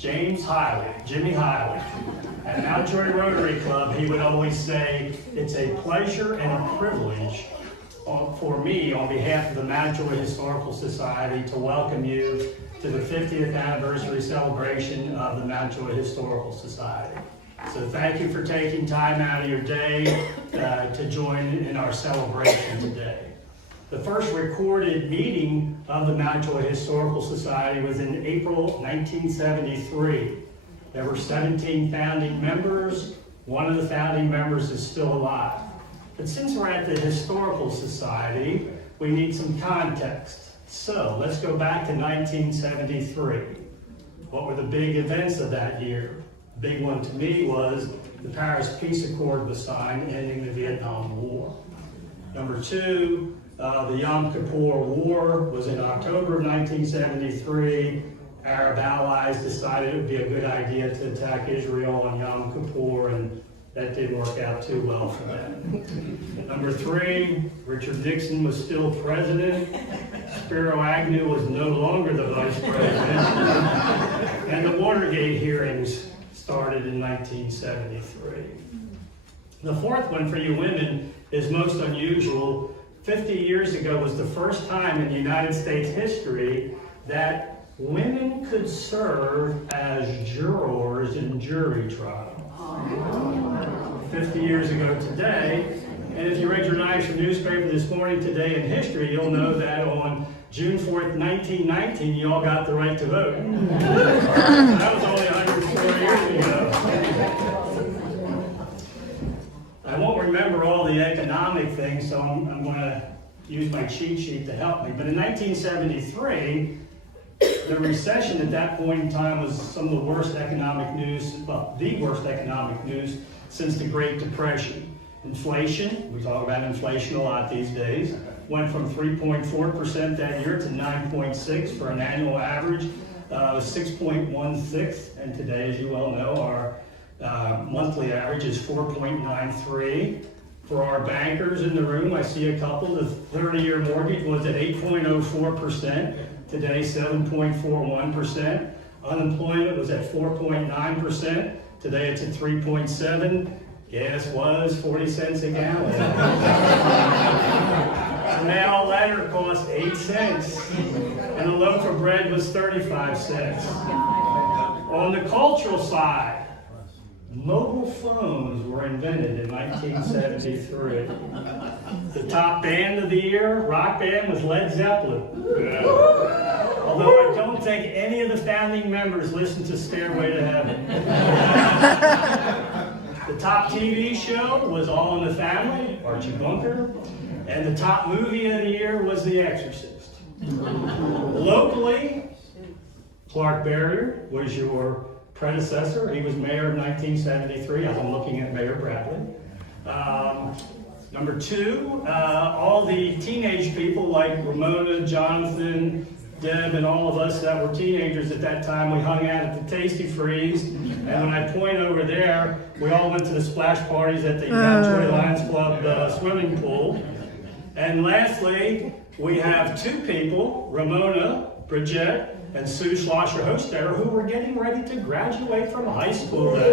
Jimmy Hiley. At Mountjoy Rotary Club, he would always say, "It's a pleasure and a privilege for me, on behalf of the Mountjoy Historical Society, to welcome you to the 50th anniversary celebration of the Mountjoy Historical Society." So thank you for taking time out of your day to join in our celebration today. The first recorded meeting of the Mountjoy Historical Society was in April 1973. There were 17 founding members. One of the founding members is still alive. But since we're at the Historical Society, we need some context. So let's go back to 1973. What were the big events of that year? The big one to me was the Paris Peace Accord was signed, ending the Vietnam War. Number two, the Yom Kippur War was in October of 1973. Arab allies decided it would be a good idea to attack Israel on Yom Kippur, and that didn't work out too well for them. Number three, Richard Nixon was still president. Spiro Agnew was no longer the vice president. And the Watergate hearings started in 1973. The fourth one for you women is most unusual. 50 years ago was the first time in United States history that women could serve as jurors in jury trials. 50 years ago today, and if you read your national newspaper this morning, Today in History, you'll know that on June 4th, 1919, you all got the right to vote. That was only 104 years ago. I won't remember all the economic things, so I'm going to use my cheat sheet to help me. But in 1973, the recession at that point in time was some of the worst economic news, well, the worst economic news since the Great Depression. Inflation, we talk about inflation a lot these days, went from 3.4% that year to 9.6% for an annual average of 6.16%. And today, as you well know, our monthly average is 4.93%. For our bankers in the room, I see a couple. The 30-year mortgage was at 8.04%. Today, 7.41%. Unemployment was at 4.9%. Today, it's at 3.7%. Gas was 40 cents a gallon. A mail letter cost 8 cents. And a loaf of bread was 35 cents. On the cultural side, mobile phones were invented in 1973. The top band of the year, rock band, was Led Zeppelin. Although I don't think any of the founding members listened to Stairway to Heaven. The top TV show was All in the Family, Archie Bunker. And the top movie of the year was The Exorcist. Locally, Clark Barrier was your predecessor. He was mayor of 1973, as I'm looking at Mayor Bradley. Number two, all the teenage people like Ramona, Jonathan, Deb, and all of us that were teenagers at that time, we hung out at the Tasty Freeze. And when I point over there, we all went to the splash parties at the Mountjoy Lions Club swimming pool. And lastly, we have two people, Ramona, Bridget, and Sue Schlosser-Hostetter, who were getting ready to graduate from high school that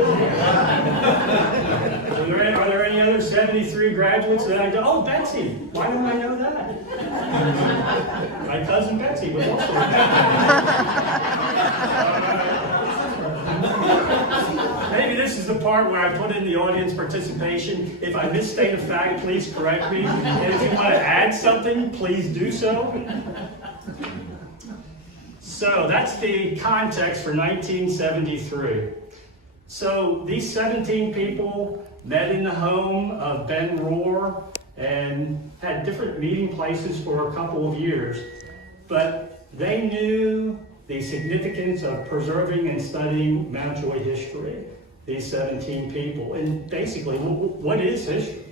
year. Are there any other 73 graduates that I go, oh, Betsy, why don't I know that? My cousin Betsy was also Maybe this is the part where I put in the audience participation. If I misstate a fact, please correct me. And if you want to add something, please do so. So that's the context for 1973. So these 17 people met in the home of Ben Rohr and had different meeting places for a couple of years. But they knew the significance of preserving and studying Mountjoy history, these 17 people. And basically, what is history?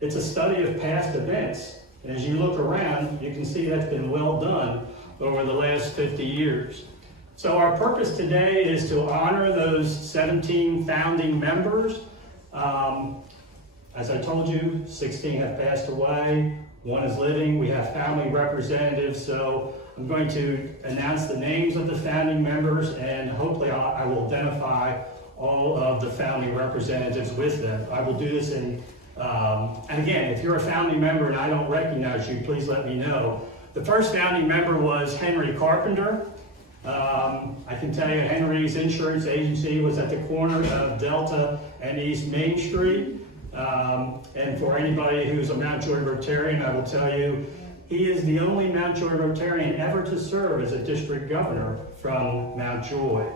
It's a study of past events. And as you look around, you can see that's been well done over the last 50 years. So our purpose today is to honor those 17 founding members. As I told you, 16 have passed away, one is living. We have family representatives, so I'm going to announce the names of the founding members, and hopefully I will identify all of the founding representatives with them. I will do this in, and again, if you're a founding member and I don't recognize you, please let me know. The first founding member was Henry Carpenter. I can tell you Henry's insurance agency was at the corner of Delta and East Main Street. And for anybody who's a Mountjoy Rotarian, I will tell you, he is the only Mountjoy Rotarian ever to serve as a district governor from Mountjoy.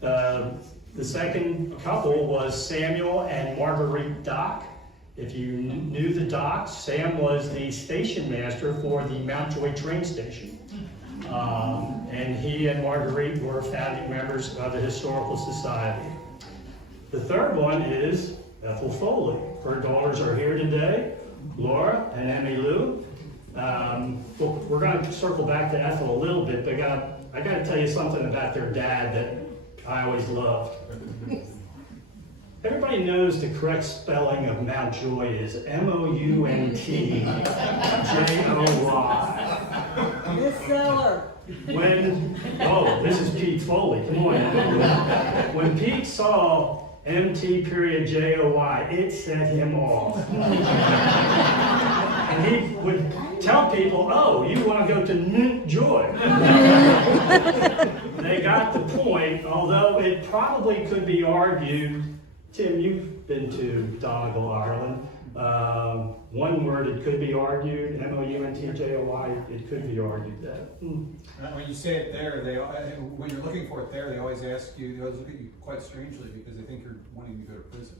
The second couple was Samuel and Marguerite Dock. If you knew the Docks, Sam was the station master for the Mountjoy train station. And he and Marguerite were founding members of the Historical Society. The third one is Ethel Foley. Her daughters are here today, Laura and Emmy Lou. We're going to circle back to Ethel a little bit, but I got to tell you something about their dad that I always loved. Everybody knows the correct spelling of Mountjoy is Mountjoy. Miss Seller. This is Pete Foley, come on. When Pete saw MT.JOY, it set him off. And he would tell people, oh, you want to go to Mountjoy. They got the point, although it probably could be argued. Tim, you've been to Donegal, Ireland. One word, it could be argued, Mountjoy, it could be argued that. When you say it there, when you're looking for it there, they always ask you, they always look at you quite strangely because they think you're wanting to go to prison.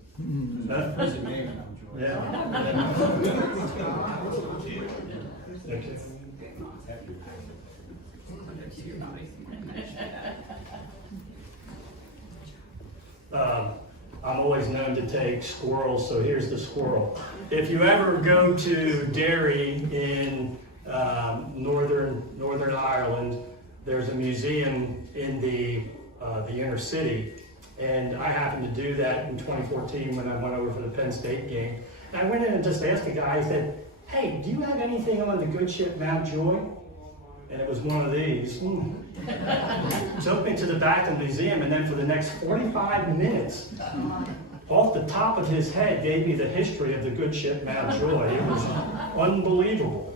There's a prison name in Mountjoy. Yeah. Okay. I'm always known to take squirrels, so here's the squirrel. If you ever go to Derry in Northern Ireland, there's a museum in the inner city, and I happened to do that in 2014 when I went over for the Penn State game. And I went in and just asked the guy, I said, hey, do you have anything on the good ship Mountjoy? And it was one of these. Took me to the back of the museum, and then for the next 45 minutes, off the top of his head, gave me the history of the good ship Mountjoy. It was unbelievable.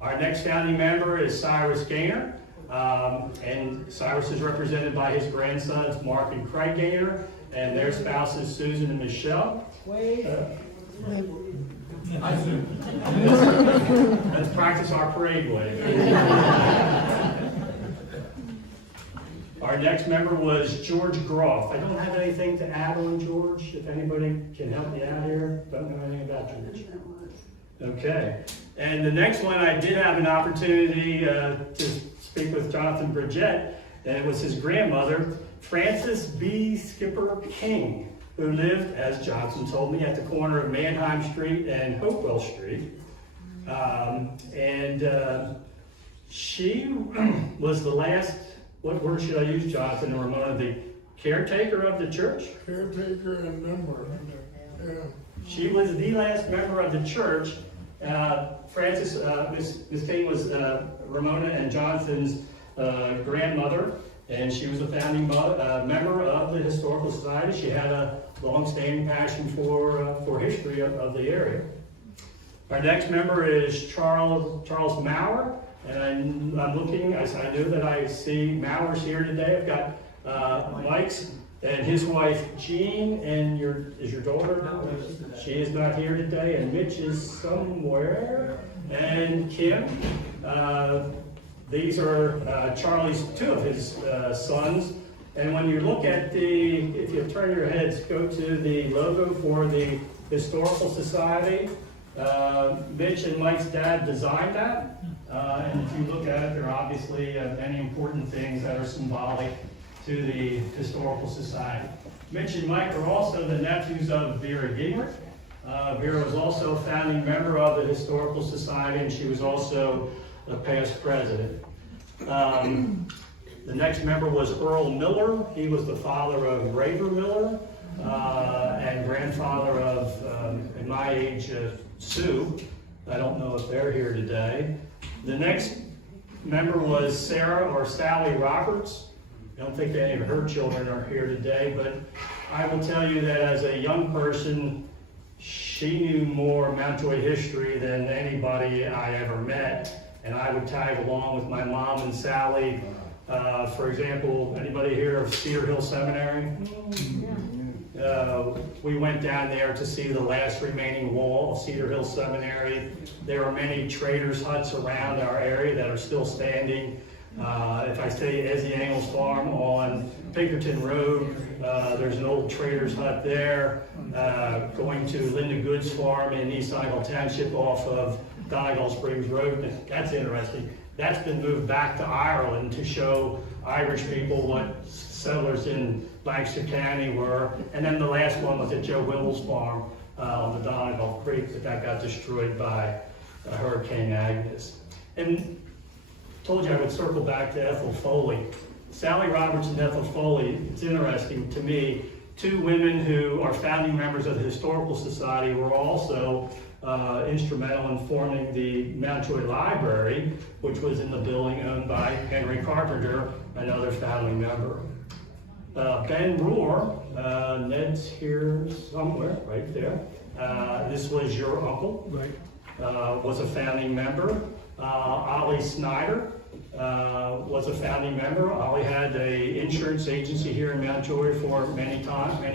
Our next founding member is Cyrus Gaynor, and Cyrus is represented by his grandsons, Mark and Craig Gaynor, and their spouses, Susan and Michelle. Let's practice our parade wave. Our next member was George Groff. I don't have anything to add on George. If anybody can help me out here, don't know anything about George. Okay. And the next one, I did have an opportunity to speak with Jonathan Bridgette, and it was his grandmother, Frances B. Skipper King, who lived, as Johnson told me, at the corner of Mannheim Street and Hopewell Street. She was the last, what word should I use, Jonathan or Ramona, the caretaker of the church? Caretaker and member, yeah. She was the last member of the church. Miss King was Ramona and Jonathan's grandmother, and she was a founding member of the Historical Society. She had a long-standing passion for history of the area. Our next member is Charles Maurer, and I'm looking, as I know that I see Maurers here today. I've got Mike's and his wife Jean, and is your daughter? She is not here today, and Mitch is somewhere, and Kim. These are Charlie's, two of his sons. And when you look at if you turn your heads, go to the logo for the Historical Society. Mitch and Mike's dad designed that. And if you look at it, there are obviously many important things that are symbolic to the Historical Society. Mitch and Mike are also the nephews of Vera Gingrich. Vera was also a founding member of the Historical Society, and she was also a past president. The next member was Earl Miller. He was the father of Raver Miller and grandfather of, in my age, Sue. I don't know if they're here today. The next member was Sarah or Sally Roberts. I don't think any of her children are here today, but I will tell you that as a young person, she knew more Mountjoy history than anybody I ever met, and I would tag along with my mom and Sally. For example, anybody here of Cedar Hill Seminary? We went down there to see the last remaining wall of Cedar Hill Seminary. There are many traders' huts around our area that are still standing. If I say Ezzy Engel's farm on Pinkerton Road, there's an old trader's hut there. Going to Linda Good's farm in East Donegal Township off of Donegal Springs Road. That's interesting. That's been moved back to Ireland to show Irish people what settlers in Lancaster County were. And then the last one was at Joe Whittle's farm on the Donegal Creek, but that got destroyed by Hurricane Agnes. And told you I would circle back to Ethel Foley. Sally Roberts and Ethel Foley, it's interesting to me, two women who are founding members of the Historical Society were also instrumental in forming the Mountjoy Library, which was in the building owned by Henry Carpenter, another founding member. Ben Rohr, Ned's here somewhere, right there. This was your uncle, right? Was a founding member. Ollie Snyder was a founding member. Ollie had an insurance agency here in Mountjoy for many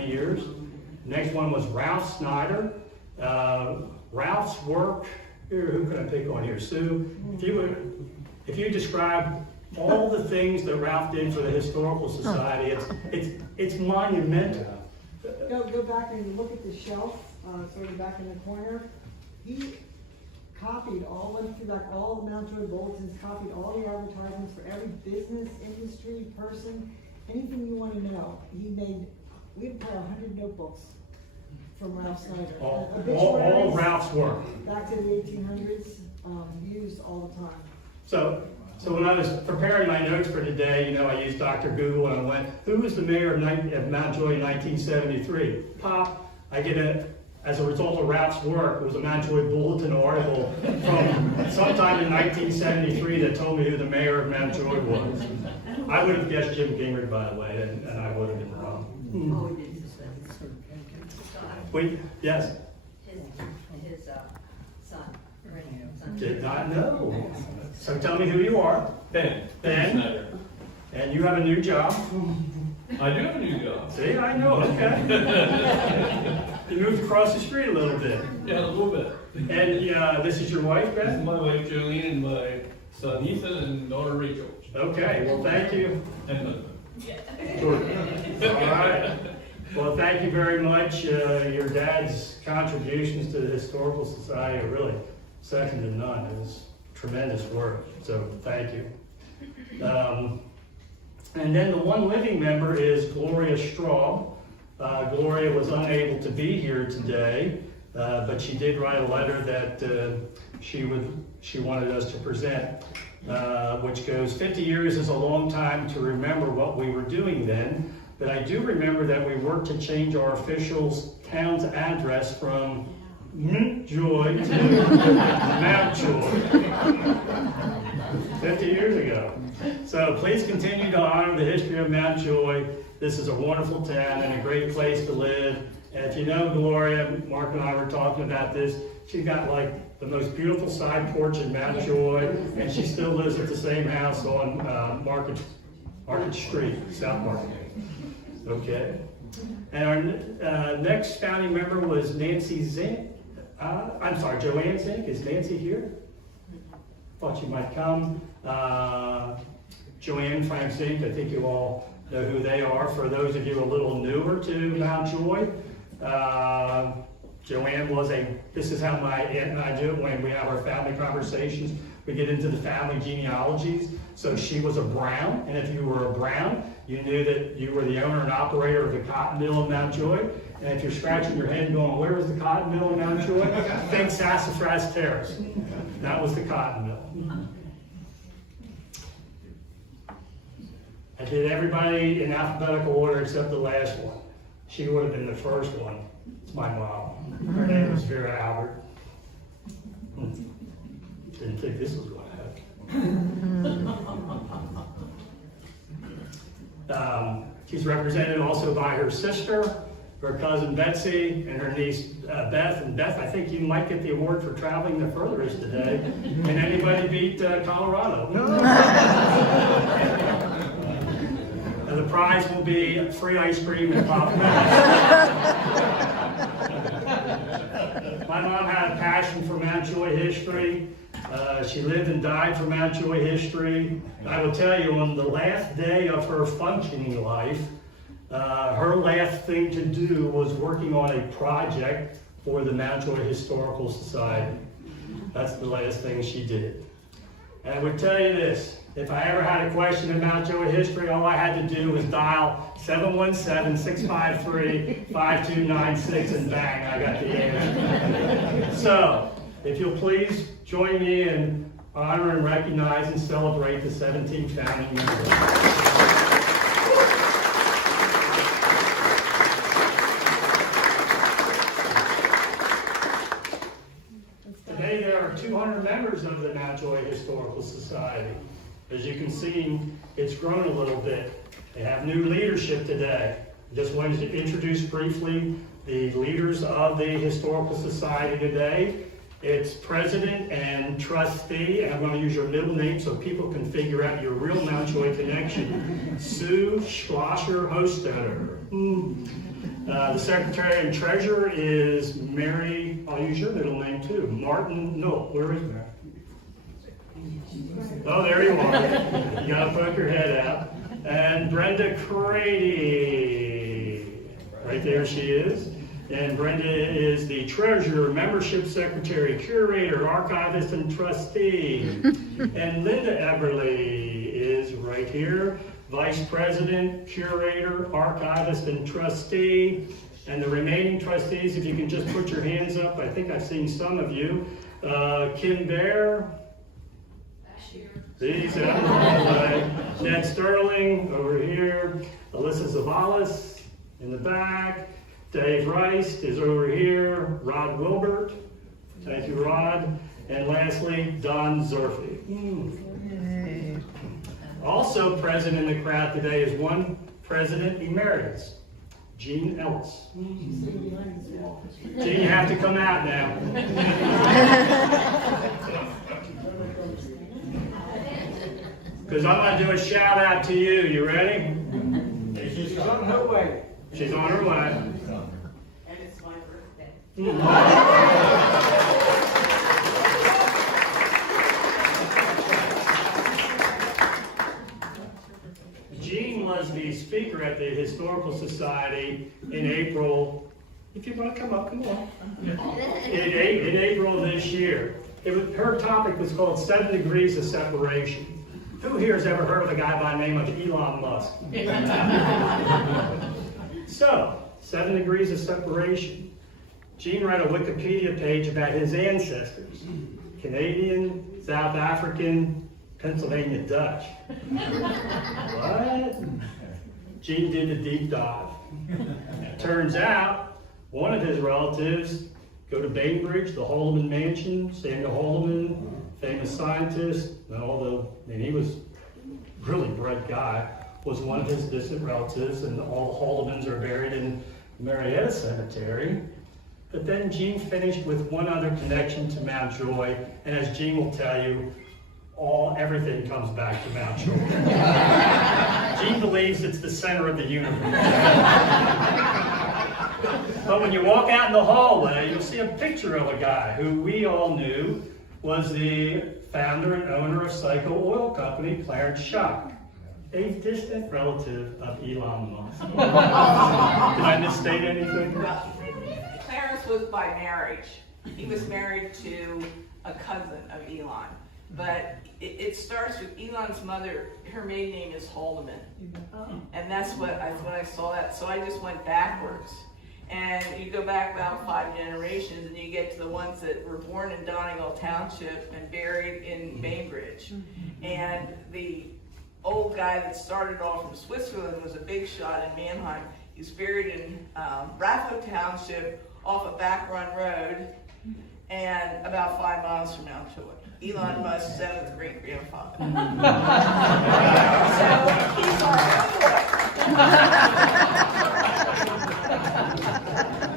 years. Next one was Ralph Snyder. Ralph's work, here, who can I pick on here? Sue, if you describe all the things that Ralph did for the Historical Society, it's monumental. Go back and look at the shelf, sort of back in the corner. He copied went through back all the Mountjoy bulletins, copied all the advertisements for every business, industry, person, anything you want to know. We had probably 100 notebooks from Ralph Snyder. All of Ralph's work. Back to the 1800s, used all the time. So when I was preparing my notes for today, I used Dr. Google and I went, who was the mayor of Mountjoy in 1973? Pop, I get as a result of Ralph's work, it was a Mountjoy Bulletin article from sometime in 1973 that told me who the mayor of Mountjoy was. I would have guessed Jim Gingrich, by the way, and I would have been wrong. Wait, yes? His son. Did not know. So tell me who you are. Ben. Ben. And you have a new job. I do have a new job. See, I know, okay. You moved across the street a little bit. Yeah, a little bit. And this is your wife, This is Ben? my wife Jolene and my son Ethan and daughter Rachel. Okay, well, thank you. And husband. All right. Well, thank you very much. Your dad's contributions to the Historical Society are really second to none. It was tremendous work, so thank you. And then the one living member is Gloria Straub. Gloria was unable to be here today, but she did write a letter that she wanted us to present, which goes, 50 years is a long time to remember what we were doing then, but I do remember that we worked to change our official town's address from Mountjoy to Mountjoy. 50 years ago. So please continue to honor the history of Mountjoy. This is a wonderful town and a great place to live. And if you know Gloria, Mark and I were talking about this, she's got like the most beautiful side porch in Mountjoy, and she still lives at the same house on Market Street, South Market. Okay. And our next founding member was Nancy Zink. Joanne Zink. Is Nancy here? Thought she might come. Joanne Frank Zink, I think you all know who they are. For those of you a little newer to Mountjoy, Joanne was this is how my aunt and I do it when we have our family conversations. We get into the family genealogies. So she was a Brown, and if you were a Brown, you knew that you were the owner and operator of the cotton mill in Mountjoy. And if you're scratching your head going, where was the cotton mill in Mountjoy? Think Sassafras Terrace. That was the cotton mill. I did everybody in alphabetical order except the last one. She would have been the first one. It's my mom. Her name was Vera Albert. Didn't think this was going to happen. She's represented also by her sister, her cousin Betsy, and her niece Beth. And Beth, I think you might get the award for traveling the furthest today. Can anybody beat Colorado? And the prize will be free ice cream and popcorn. My mom had a passion for Mountjoy history. She lived and died for Mountjoy history. I will tell you, on the last day of her functioning life, her last thing to do was working on a project for the Mountjoy Historical Society. That's the last thing she did. And I would tell you this, if I ever had a question about Mountjoy history, all I had to do was dial 717-653-5296 and bang, I got the answer. So, if you'll please join me in honor and recognize and celebrate the 17 founding members. Today there are 200 members of the Mountjoy Historical Society. As you can see, it's grown a little bit. They have new leadership today. Just wanted to introduce briefly the leaders of the Historical Society today. It's president and trustee, and I'm going to use your middle name so people can figure out your real Mountjoy connection. Sue Schlosser Hostetter. The secretary and treasurer is Mary, I'll use your middle name too, Martin, no, where is Mary? Oh, there you are. You got to poke your head out. And Brenda Crady. Right there she is. And Brenda is the treasurer, membership secretary, curator, archivist, and trustee. And Linda Eberly is right here, vice president, curator, archivist, and trustee. And the remaining trustees, if you can just put your hands up, I think I've seen some of you. Kim Bear. He's out the wrong way. Ned Sterling over here. Alyssa Zavalis in the back. Dave Rice is over here. Rod Wilbert. Thank you, Rod. And lastly, Don Zurfie. Also present in the crowd today is one president emeritus, Gene Ellis. Gene, you have to come out now. Because I'm going to do a shout out to you. You ready? She's on her way. She's on her way. And it's my birthday. Jean was the speaker at the Historical Society in April. If you want to come up, come on. In April of this year. Her topic was called 7 Degrees of Separation. Who here has ever heard of a guy by the name of Elon Musk? So, 7 Degrees of Separation. Gene read a Wikipedia page about his ancestors. Canadian, South African, Pennsylvania Dutch. What? Gene did a deep dive. Turns out, one of his relatives go to Bainbridge, the Haldeman Mansion, Samuel Haldeman, famous scientist, and he was a really bright guy, was one of his distant relatives, and all the Haldemans are buried in Marietta Cemetery. But then Gene finished with one other connection to Mountjoy, and as Gene will tell you, everything comes back to Mountjoy. Gene believes it's the center of the universe. But when you walk out in the hallway, you'll see a picture of a guy who we all knew was the founder and owner of Psycho Oil Company, Clarence Schock, a distant relative of Elon Musk. Did I misstate anything? Clarence was by marriage. He was married to a cousin of Elon. But it starts with Elon's mother. Her maiden name is Haldeman. And that's when I saw that. So I just went backwards. And you go back about 5 generations and you get to the ones that were born in Donegal Township and buried in Bainbridge. And the old guy that started off from Switzerland was a big shot in Mannheim. He's buried in Raffo Township off a Back Run Road and about 5 miles from Mountjoy. Elon Musk's 7th great grandfather. So he's our boy.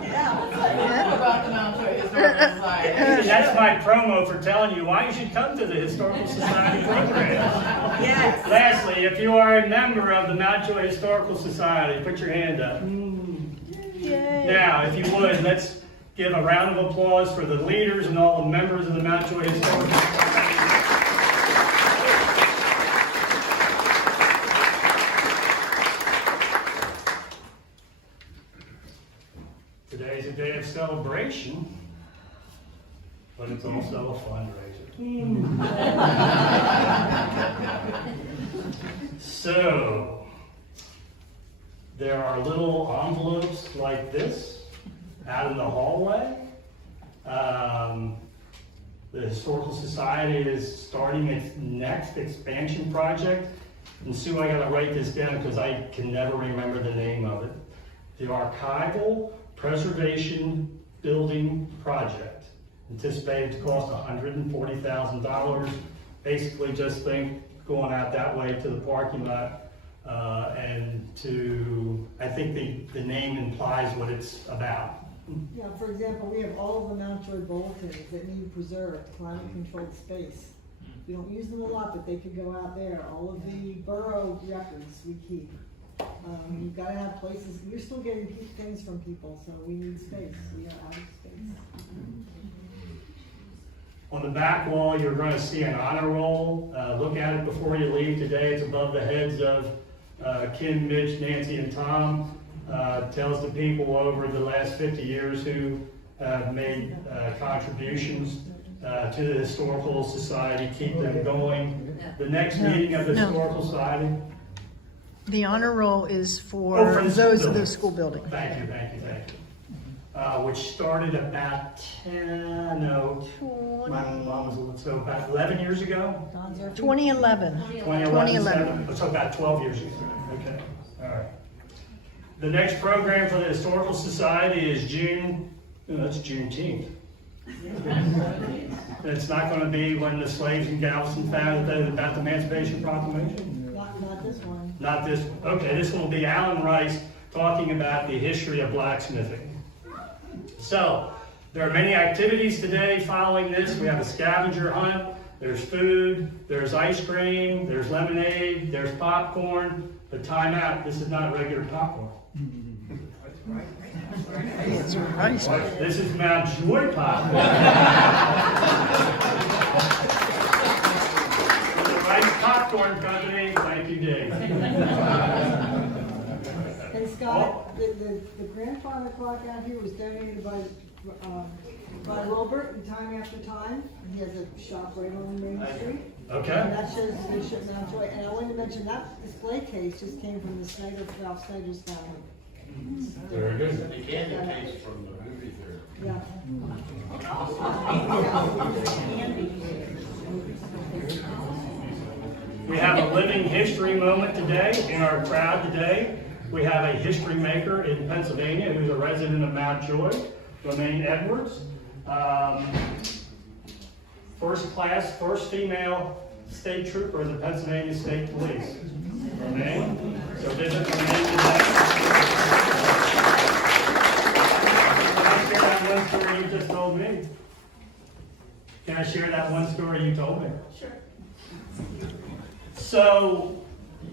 Yeah. About the Mount Joy Historical Society. That's my promo for telling you why you should come to the Historical Society program. Yes. Lastly, if you are a member of the Mount Joy Historical Society, put your hand up. Now, if you would, let's give a round of applause for the leaders and all the members of the Mount Joy Historical Society. Today's a day of celebration, but it's also a fundraiser. So, there are little envelopes like this out in the hallway. The Historical Society is starting its next expansion project. And Sue, I gotta write this down because I can never remember the name of it. The Archival Preservation Building Project. Anticipated to cost $140,000. Basically just think going out that way to the parking lot and to, I think the name implies what it's about. Yeah, for example, we have all of the Mount Joy bulletins that need preserved, climate-controlled space. We don't use them a lot, but they could go out there. All of the borough records we keep. You've got to have places. We're still getting things from people, so we need space. We are out of space. On the back wall, you're going to see an honor roll. Look at it before you leave today. It's above the heads of Kim, Mitch, Nancy, and Tom. Tells the people over the last 50 years who have made contributions to the Historical Society, keep them going. The next meeting of the Historical Society. The honor roll is for for the those of building. the school building. Thank you. Which started about 10, no, my mom was a little, so about 11 years ago? 2011. 2011. So about 12 years ago. Okay, all right. The next program for the Historical Society is that's Juneteenth. It's not going to be when the slaves in Galveston found about the Emancipation Proclamation? Not this one. Not this one. Okay, this one will be Alan Rice talking about the history of blacksmithing. So, there are many activities today following this. We have a scavenger hunt, there's food, there's ice cream, there's lemonade, there's popcorn. But time out, this is not regular popcorn. It's rice. This is Mount Joy popcorn. The Rice Popcorn Company, thank you, Dave. And Scott, the grandfather clock out here was donated by Wilbert in Time After Time. He has a shop right on Main Street. Okay. And that shows Bishop Mount Joy. And I wanted to mention that display case just came from the Ralph Snyder's family. Very good. The candy case from the movie theater. Yeah. We have a living history moment today in our crowd today. We have a history maker in Pennsylvania who's a resident of Mount Joy, Romaine Edwards. First female state trooper of the Pennsylvania State Police. Romaine, so visit Romaine today. Can I share that one story you just told me? Can I share that one story you told me? Sure. So,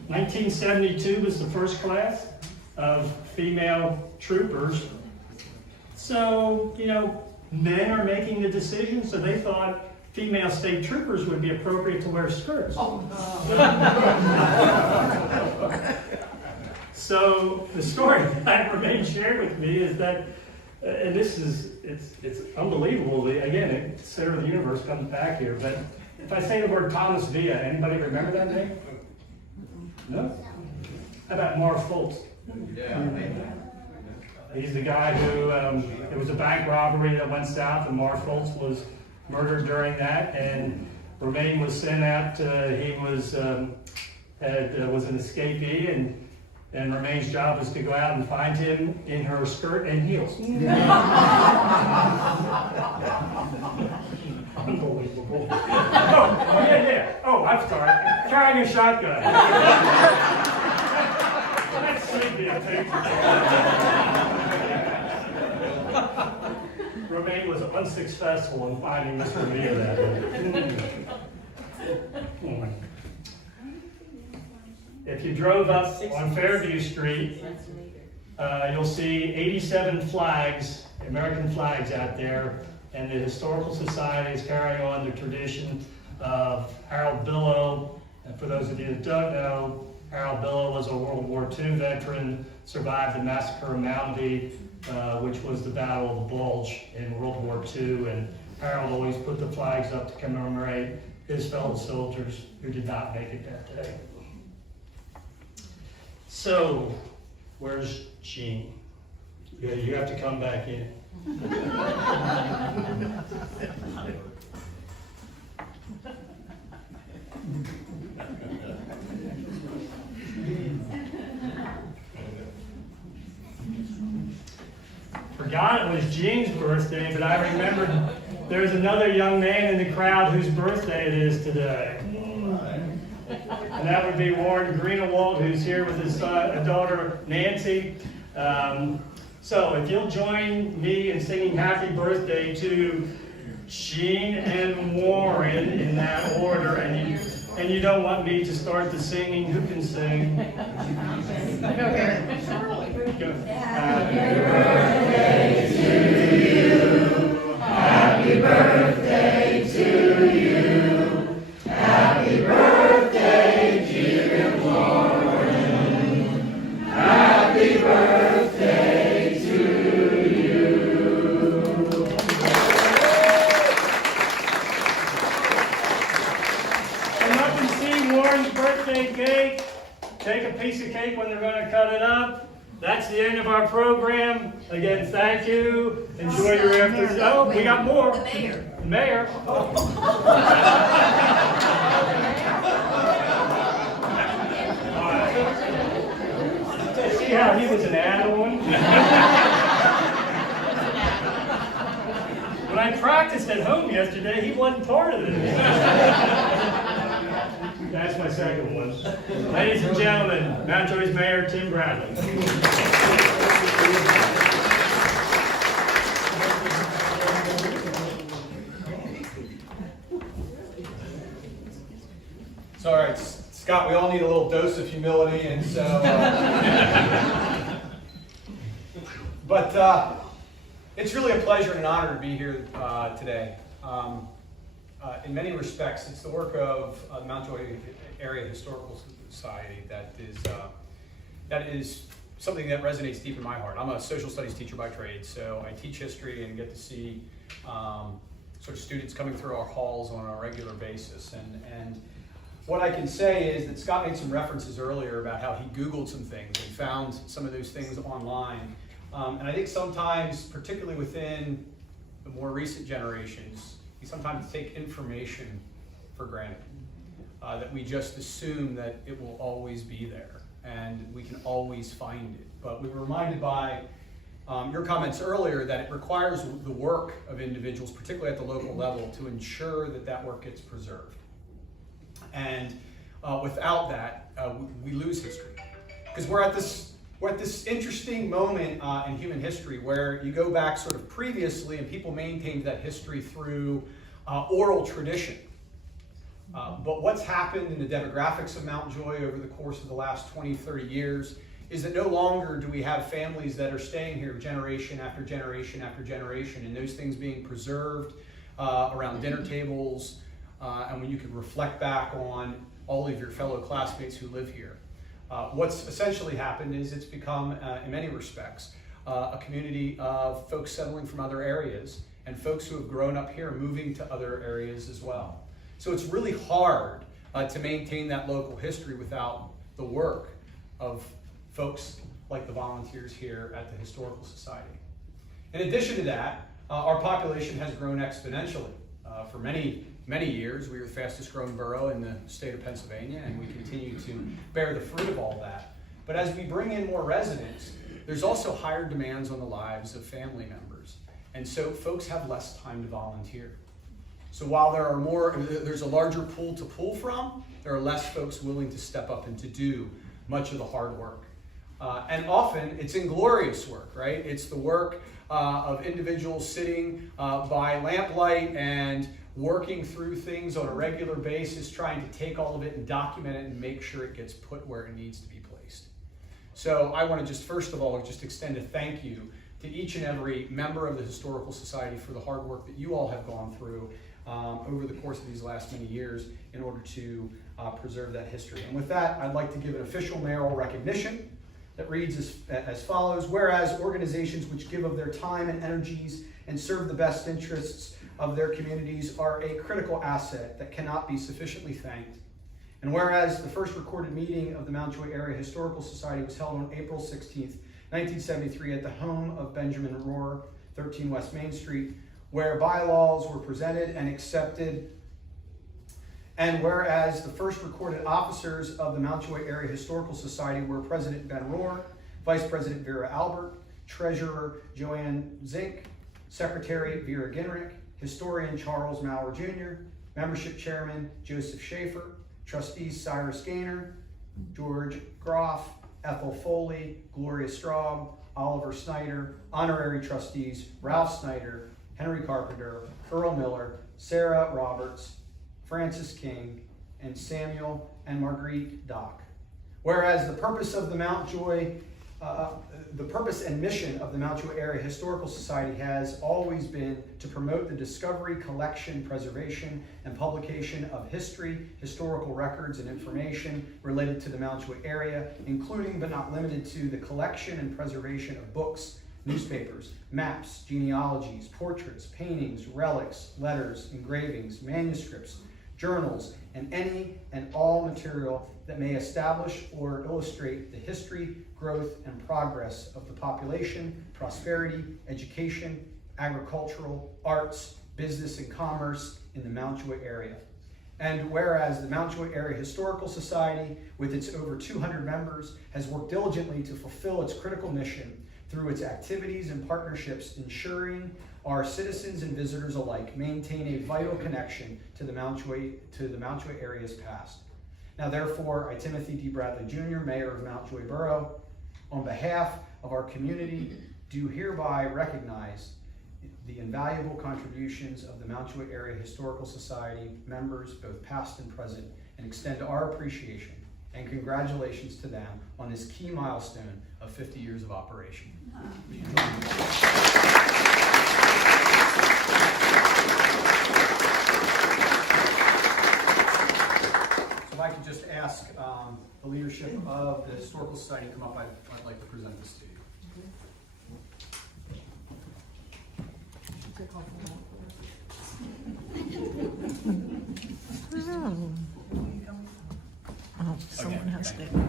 1972 was the first class of female troopers. So, men are making the decision, so they thought female state troopers would be appropriate to wear skirts. So, the story that Romaine shared with me is that, and it's unbelievable, again, the center of the universe comes back here, but if I say the word Thomas Villa, anybody remember that name? No? How about Marv Foltz? Yeah. He's the guy who, it was a bank robbery that went south, and Marv Foltz was murdered during that, and Romaine was sent out, he was an escapee, and Romaine's job was to go out and find him in her skirt and heels. Unbelievable. Oh, yeah. Oh, I'm sorry. Carrying a shotgun. That should be a picture. Romaine was unsuccessful in finding Mr. Mia that day. If you drove up on Fairview Street, you'll see 87 flags, American flags out there, and the Historical Society is carrying on the tradition of Harold Billow. And for those of you that don't know, Harold Billow was a World War II veteran, survived the massacre of Malmby, which was the Battle of the Bulge in World War II, and Harold always put the flags up to commemorate his fellow soldiers who did not make it that day. So, where's Gene? Yeah, you have to come back in. Forgot it was Gene's birthday, but I remembered there's another young man in the crowd whose birthday it is today. And that would be Warren Greenewald, who's here with his daughter, Nancy. So if you'll join me in singing happy birthday to Gene and Warren in that order, and you don't want me to start the singing, who can sing? Okay. Happy birthday to you. Happy birthday to you. Happy birthday, Gene and Warren. Happy birthday to you. Come up and see Warren's birthday cake. Take a piece of cake when they're going to cut it up. That's the end of our program. Again, thank you. Enjoy your afternoon. Oh, we got more. The mayor. The mayor. See how he was an add-on? When I practiced at home yesterday, he wasn't part of this. That's my second one. Ladies and gentlemen, Mount Joy's Mayor Tim Bradley. So, all right, Scott, we all need a little dose of humility, and so. But it's really a pleasure and an honor to be here today. In many respects, it's the work of the Mount Joy Area Historical Society that is something that resonates deep in my heart. I'm a social studies teacher by trade, so I teach history and get to see sort of students coming through our halls on a regular basis. And what I can say is that Scott made some references earlier about how he Googled some things and found some of those things online. And I think sometimes, particularly within the more recent generations, we sometimes take information for granted. That we just assume that it will always be there and we can always find it. But we were reminded by your comments earlier that it requires the work of individuals, particularly at the local level, to ensure that that work gets preserved. And without that, we lose history. Because we're at this interesting moment in human history where you go back sort of previously and people maintained that history through oral tradition. But what's happened in the demographics of Mount Joy over the course of the last 20, 30 years is that no longer do we have families that are staying here generation after generation after generation, and those things being preserved around dinner tables, and when you can reflect back on all of your fellow classmates who live here. What's essentially happened is it's become, in many respects, a community of folks settling from other areas and folks who have grown up here moving to other areas as well. So it's really hard to maintain that local history without the work of folks like the volunteers here at the Historical Society. In addition to that, our population has grown exponentially. For many years, we were the fastest growing borough in the state of Pennsylvania, and we continue to bear the fruit of all that. But as we bring in more residents, there's also higher demands on the lives of family members. And so folks have less time to volunteer. So while there's a larger pool to pull from, there are less folks willing to step up and to do much of the hard work. And often it's inglorious work, right? It's the work of individuals sitting by lamplight and working through things on a regular basis, trying to take all of it and document it and make sure it gets put where it needs to be placed. So I want to just first of all just extend a thank you to each and every member of the Historical Society for the hard work that you all have gone through over the course of these last many years in order to preserve that history. And with that, I'd like to give an official mayoral recognition that reads as follows. Whereas organizations which give of their time and energies and serve the best interests of their communities are a critical asset that cannot be sufficiently thanked. And whereas the first recorded meeting of the Mount Joy Area Historical Society was held on April 16th, 1973 at the home of Benjamin Rohr, 13 West Main Street, where bylaws were presented and accepted. And whereas the first recorded officers of the Mount Joy Area Historical Society were President Ben Rohr, Vice President Vera Albert, Treasurer Joanne Zink, Secretary Vera Ginrich, Historian Charles Maurer Jr., Membership Chairman Joseph Schaefer, Trustees Cyrus Gaynor, George Groff, Ethel Foley, Gloria Straub, Oliver Snyder, Honorary Trustees Ralph Snyder, Henry Carpenter, Earl Miller, Sarah Roberts, Francis King, and Samuel and Marguerite Dock. Whereas the purpose of the purpose and mission of the Mount Joy Area Historical Society has always been to promote the discovery, collection, preservation, and publication of history, historical records, and information related to the Mount Joy area, including but not limited to the collection and preservation of books, newspapers, maps, genealogies, portraits, paintings, relics, letters, engravings, manuscripts, journals, and any and all material that may establish or illustrate the history, growth, and progress of the population, prosperity, education, agricultural, arts, business, and commerce in the Mount Joy area. And whereas the Mount Joy Area Historical Society, with its over 200 members, has worked diligently to fulfill its critical mission through its activities and partnerships, ensuring our citizens and visitors alike maintain a vital connection to the Mount Joy area's past. Now, therefore, I, Timothy D. Bradley Jr., Mayor of Mount Joy Borough, on behalf of our community, do hereby recognize the invaluable contributions of the Mount Joy Area Historical Society members, both past and present, and extend our appreciation and congratulations to them on this key milestone of 50 years of operation. If I could just ask the leadership of the Historical Society to come up, I'd like to present this to you. Oh, someone has thank to.